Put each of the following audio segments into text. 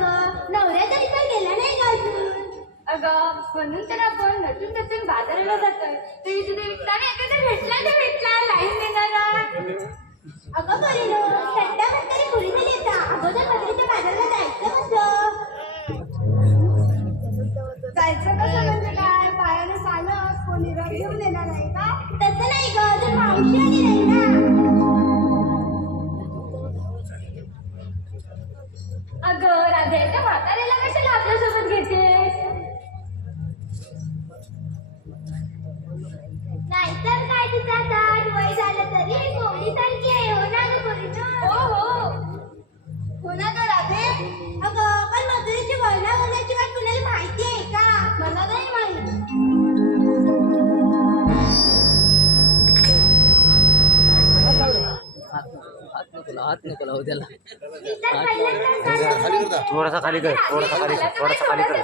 नवऱ्याचा इथं तरी गेला नाही का अजून? अगं म्हणून तर आपण नटून नटून बाजाराला जातोय. तरी तिथे विकताना एखादा भेटला तर भेटला लाईन देणारा अगं पोरीनो थंड म्हणतरी पुरी झाली अगोदर मगरीच्या बाजाराला जायचं म्हटलं. जायचं कसं म्हणजे काय? पायाला सालं कोणी रंग घेऊन देणार आहे का? तसं नाही गं तर मावशी म्हाताऱ्याला कशाला आपल्यासोबत घेते नाहीतर काय तिचा दाट वय झालं तरी कोवडी सारखी आहे हो ना गं पोरीनो? हो हो. हो ना ग राधे अगं पण मजुरीची वळणा हात नको लावू, त्याला. थोडासा खाली कर थोडासा खाली कर थोडासा खाली कर.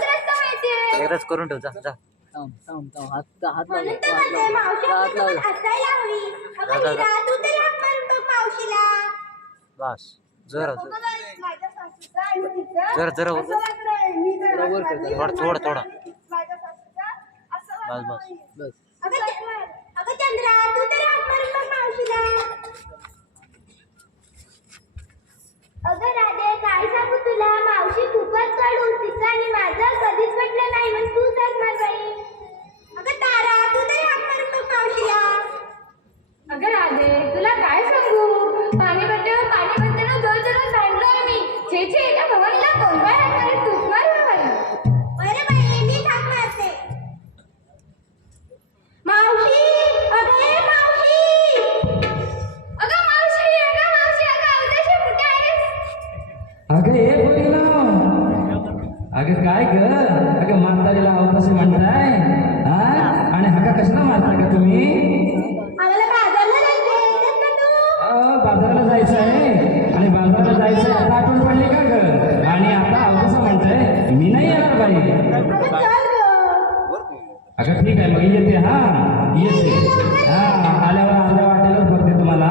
एकदाच करून ठेव जा जा. थांब थांब थांब. हात हात लावू हात लावू. जा, जा, जा. मीरा, तू तरी हात मारून बघ मावशीला. बस. जरा जरा. जरा वाटलं, करतो. थोडा थोडा थोडा. माझ्या सासूचा असं बस. बस. अगं हे ना अगं काय ग? अगं म्हातारीला अवकाश म्हणताय. हा? आणि हका कशाला मारताय का तुम्ही? बाजारला जायचं आहे आणि बाजाराला जायचं आहे आता आठवण पडली का ग? आणि आता अवकाश म्हणताय. मी नाही येणार बाई. अगं ठीक आहे मग येते हा. येते. हा आल्यावर आल्या वाटेलाच बघते तुम्हाला.